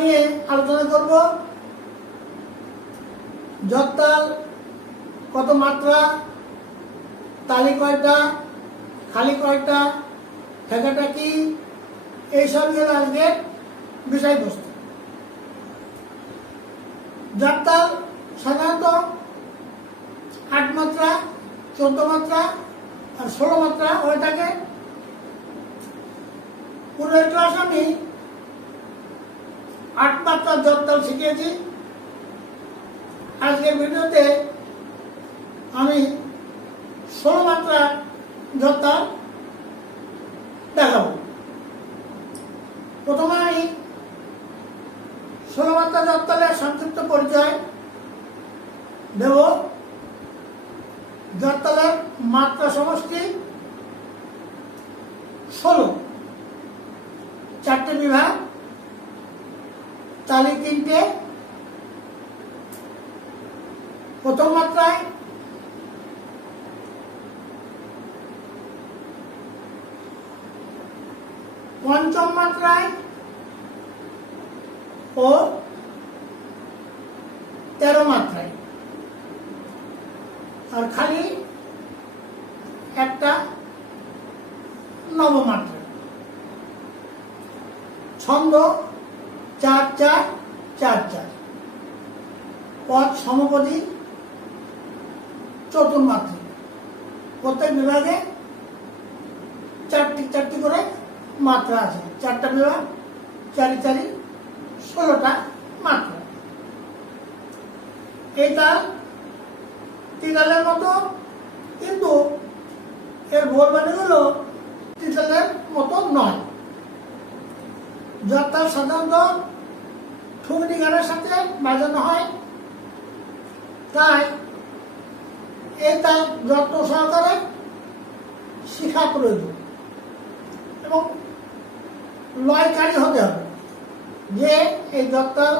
নিয়ে আলোচনা করব। জড়তাল কত মাত্রা, তালি কয়টা, খালি কয়টা, ঠেকাটা কি, এইসব নিয়ে আজকের বিষয়বস্তু। জড়তাল সাধারণত 8 মাত্রা, 14 মাত্রা আর 16 মাত্রা হয়ে থাকে। পূর্বের ক্লাস আমি 8 মাত্রার জড়তাল শিখিয়েছি। আজকের ভিডিওতে আমি 16 মাত্রার জড়তাল দেখাবো। প্রথমে আমি 16 মাত্রা জড়তালের সংক্ষিপ্ত পরিচয় দেব। জড়তালের মাত্রা সমষ্টি 16, 4টে বিভাগ, তালি 3টে। প্রথম মাত্রায় পঞ্চম মাত্রায় ও 13 মাত্রায়, আর খালি একটা নবমাত্রা। ছন্দ 4-4-4-4, পদ সমপদী, চতুর্মাত্রিক। প্রত্যেক বিভাগে 4টি করে মাত্রা আছে। 4টা বিভাগ, 4-4, 16টা মাত্রা। এই তাল তিতালের মতো, কিন্তু এর বোলবাণীগুলো তিতালের মতো নয়। জড়তাল সাধারণত ঠুংরি গানের সাথে বাজানো হয়, তাই এই তাল যত্ন সহকারে শিখা প্রয়োজন এবং লয়কারী হতে হবে। যে এই জড়তাল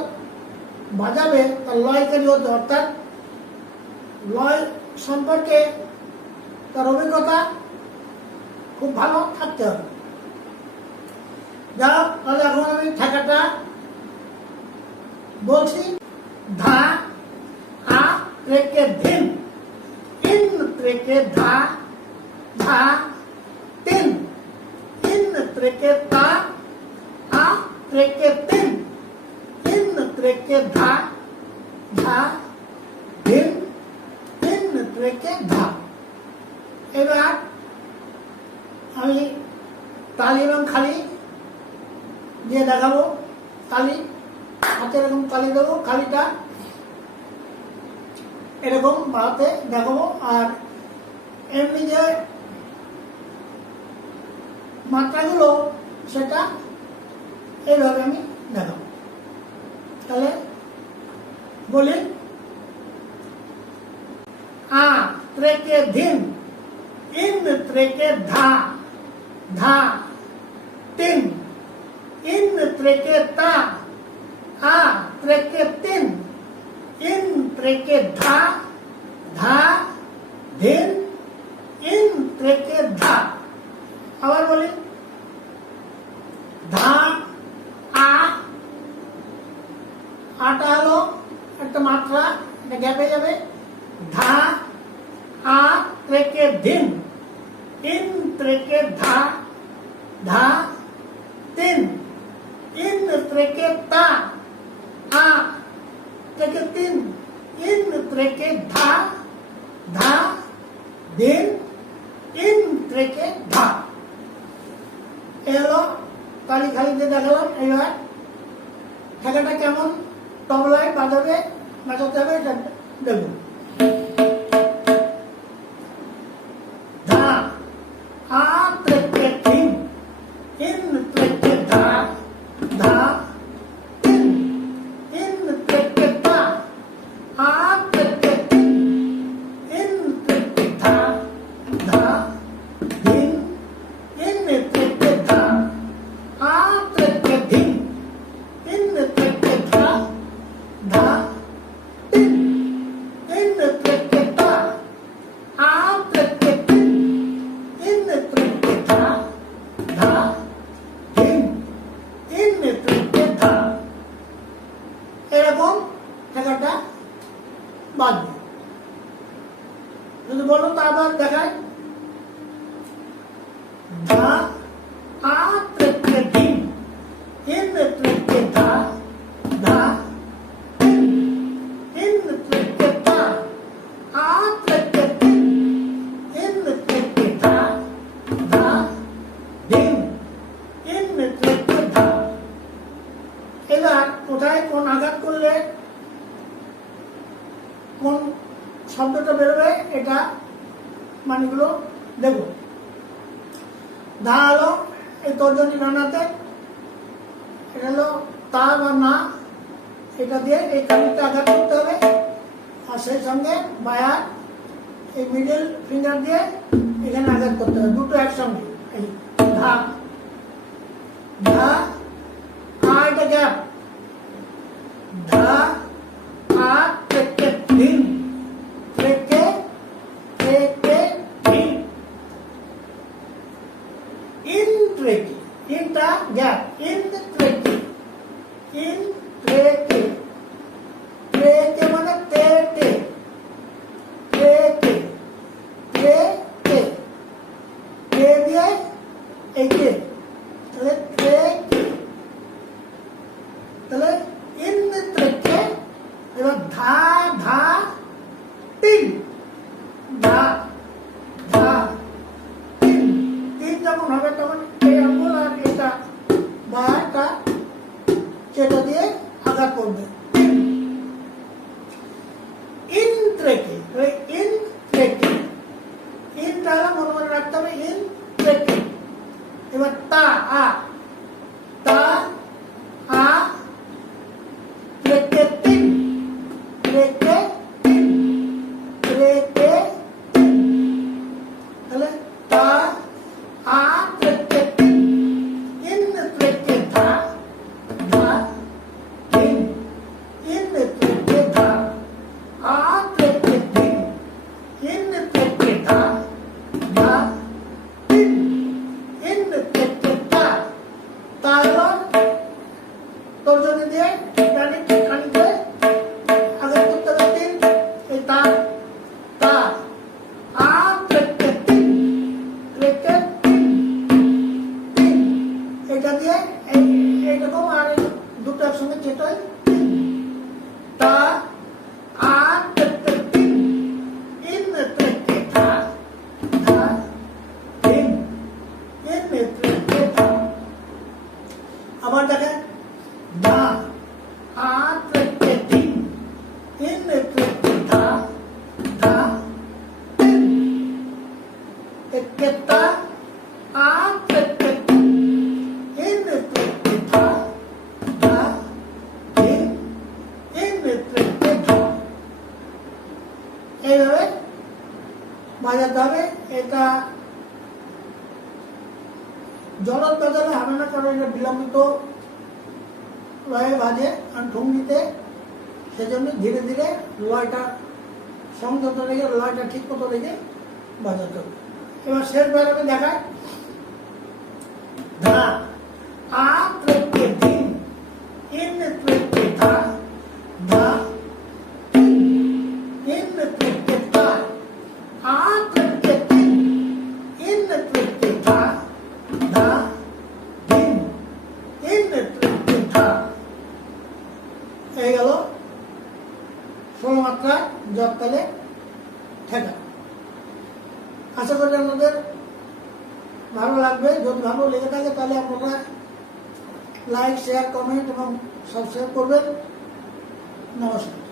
বাজাবে তার লয়কারী হতে, অর্থাৎ লয় সম্পর্কে তার অভিজ্ঞতা খুব ভালো থাকতে হবে। যাও তাহলে এখন আমি ঠেকাটা বলছি। ধা, আ ত্রেকে ধিন, ইন ত্রেকে ধা, ধা তিন, ইন ত্রেকে তা, আ ত্রেকে তিন, ইন ত্রেকে ধা, ধা ধিন, ইন ত্রেকে ধা। এবার আমি তালি এবং খালি দিয়ে দেখাবো। তালি হাতে এরকম তালি দেবো, খালিটা এরকম হাতে দেখাবো, আর এমনি যে মাত্রাগুলো সেটা এইভাবে আমি দেখাবো। তাহলে বলি, আ ত্রেকে ধিন, ইন ত্রেকে ধা, ধা তিন, ইন ত্রেকে তা, আ ত্রেকে তিন, ইন ত্রেকে ধা, ধা ধিন, ইন ত্রেকে ধা। আবার বলি, ধা, আ, আটা হলো একটা মাত্রা, এটা গ্যাপে যাবে। ধা, আ ত্রেকে ধিন, ইন ত্রেকে ধা, ধা তিন, ইন ত্রেকে তা, আ ত্রেকে তিন, ইন ত্রেকে ধা, ধা ধিন, ইন ত্রেকে ধা। এ হলো তালি খালিতে দেখালাম। এইবার ঠেকাটা কেমন তবলায় বাজাবে, বাজাতে হবে এটা দেখুন। ধা, আ ত্রেকে তিন, ইন ত্রেকে ধা, ধা তিন, ইন ত্রেকে তা, আ ত্রেকে তিন, ইন ত্রেকে ধা, ধা ধিন, ইন ত্রেকে ধা, আ ত্রেকে ধিন, ইন ত্রেকে ধা, ধা তিন, ইন এবার দেখায় ধা আ ত্রেকে ধিম ইন ত্রেকে ধা ধা ইন ত্রেকে ধা আ ত্রেকে ধিম ইন ত্রেকে ধা ধা ধিম ইন ত্রেকে ধা। এবার কোথায় কোন আঘাত করলে কোন শব্দটা বেরোবে এটা মানেগুলো দেব। ধা হলো এই তর্জনী ডানাতে, এটা হলো তা বা না, এটা দিয়ে এই কালিতে আঘাত করতে হবে, আর সেই সঙ্গে বায়ার এই মিডল ফিঙ্গার দিয়ে এখানে আঘাত করতে হবে, দুটো একসঙ্গে। এই ধা ধা আ, এটা গ্যাপ, ধা আ ত্রেকে ধিম ত্রেকে ত্রেকে ধিম ইন ত্রেকে, ইনটা গ্যাপ, ইন ত্রেকে, ইন ত্রেকে, ত্রেকে মানে তে তে, ত্রেকে ত্রেকে, তে দিয়ে এই কে, তাহলে ত্রেকে, তাহলে ইন ত্রেকে। এবার ধা ধা তিন, ধা ধা তিন, তিন যখন হবে তখন এই আঙ্গুল আর এটা বায়াটা সেটা দিয়ে আঘাত করবে। ইন ত্রেকে, ইন ত্রেকে, ইনটা মনে মনে রাখতে হবে, ইন ত্রেকে। এবার তা আ, তা আ ত্রেকে তিন, ত্রেকে তিন, ত্রেকে তিন, তাহলে তা আ ত্রেকে তিন ইন ত্রেকে ধা ধা তিন ইন ত্রেকে ধা আ ত্রেকে তিন ইন ত্রেকে ধা ধা তিন ইন ত্রেকে ধা। তারপর তর্জনী দিয়ে খানিকটা আঘাত করতে হবে, তিন, এই তা তা আ ত্রেকে তিন ত্রেকে তিন তিন, এটা দিয়ে এইরকম, আর দুটো একসঙ্গে চেটাই, তা আ ত্রেকে তিন ইন ত্রেকে ধা ধা তিন ইন ত্রেকে ধা। আবার দেখেন ধা আ ত্রেকে তিন ইন ত্রেকে ধা ধা তিন, ত্রেকে তা আ ত্রেকে তিন ইন ত্রেকে ধা ধা তিন ইন ত্রেকে ধা। এইভাবে বাজাতে হবে। এটা জড়ত বাজালে হবে না, কারণ এটা বিলম্বিত লয়ে বাজে আর ঠুংরিতে, সেজন্য ধীরে ধীরে লয়টা সংযত রেখে, লয়টা ঠিক মতো রেখে বাজাতে হবে। এবার শেষ বেরোবে দেখায় ধা আ ত্রেকে ধিম ইন ত্রেকে ধা ধা তিন ইন ত্রেকে ধা আ ত্রেকে তিন ইন ত্রেকে ধা ধা তিন ইন ত্রেকে ধা। এই গেল 16 মাত্রা জপতালে ঠেকা। আশা করি আপনাদের ভালো লাগবে। যদি ভালো লেগে থাকে তাহলে আপনারা লাইক, শেয়ার, কমেন্ট এবং সাবস্ক্রাইব করবেন। নমস্কার।